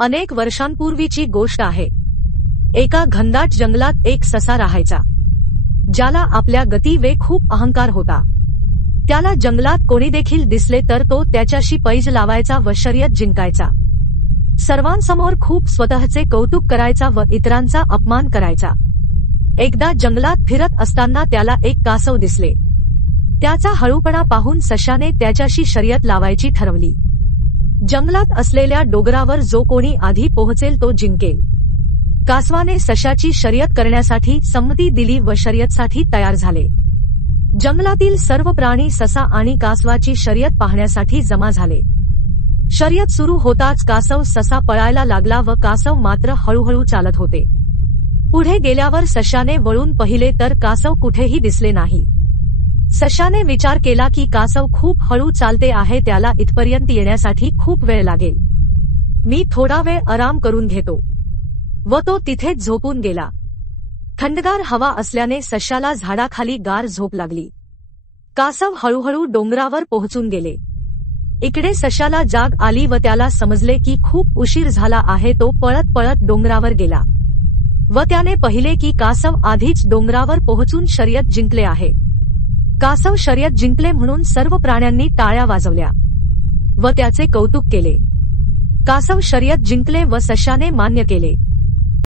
अनेक वर्षांपूर्वीची गोष्ट आहे। एका घनदाट जंगलात एक ससा राहायचा, ज्याला आपल्या गतीवे खूप अहंकार होता। त्याला जंगलात कोणी देखील दिसले तर तो त्याच्याशी पैज लावायचा व शर्यत जिंकायचा। सर्वांसमोर खूप स्वतःचे कौतुक करायचा व इतरांचा अपमान करायचा। एकदा जंगलात फिरत असताना त्याला एक कासव दिसले। त्याचा हळूपणा पाहून सशाने त्याच्याशी शर्यत लावायची ठरवली। जंगलात असलेल्या डोंगरावर जो कोणी आधी पोहोचेल तो जिंकेल। कासवाने सशाची शर्यत करण्यासाठी संमती दिली व शर्यतसाठी तयार झाले। जंगलातील सर्व प्राणी ससा आणि कासवाची शर्यत पाहण्यासाठी जमा झाले। शर्यत सुरू होताच कासव ससा पळायला लागला व कासव मात्र हळूहळू चालत होते। पुढे गेल्यावर सशाने वळून पाहिले तर कासव कुठेही दिसले नाही। सशाने विचार केला की कासव खूप हळू चालते आहे, त्याला इथपर्यंत येण्यासाठी खूप वेळ लागेल। मी थोडा वेळ आराम करून घेतो। व तो तिथेच झोपून गेला। थंडगार हवा असल्याने सशाला झाडाखाली गार झोप लागली। कासव हळूहळू डोंगरावर पोहोचून गेले। इकडे सशाला जाग आली व त्याला समजले की खूप उशीर झाला आहे। तो पळत पळत डोंगरावर गेला व त्याने पाहिले की कासव आधीच डोंगरावर पोहोचून शर्यत जिंकले आहे। कासव शर्यत जिंकले म्हणून सर्व प्राण्यांनी टाळ्या वाजवल्या व त्याचे कौतुक केले। कासव शर्यत जिंकले व सशाने मान्य केले।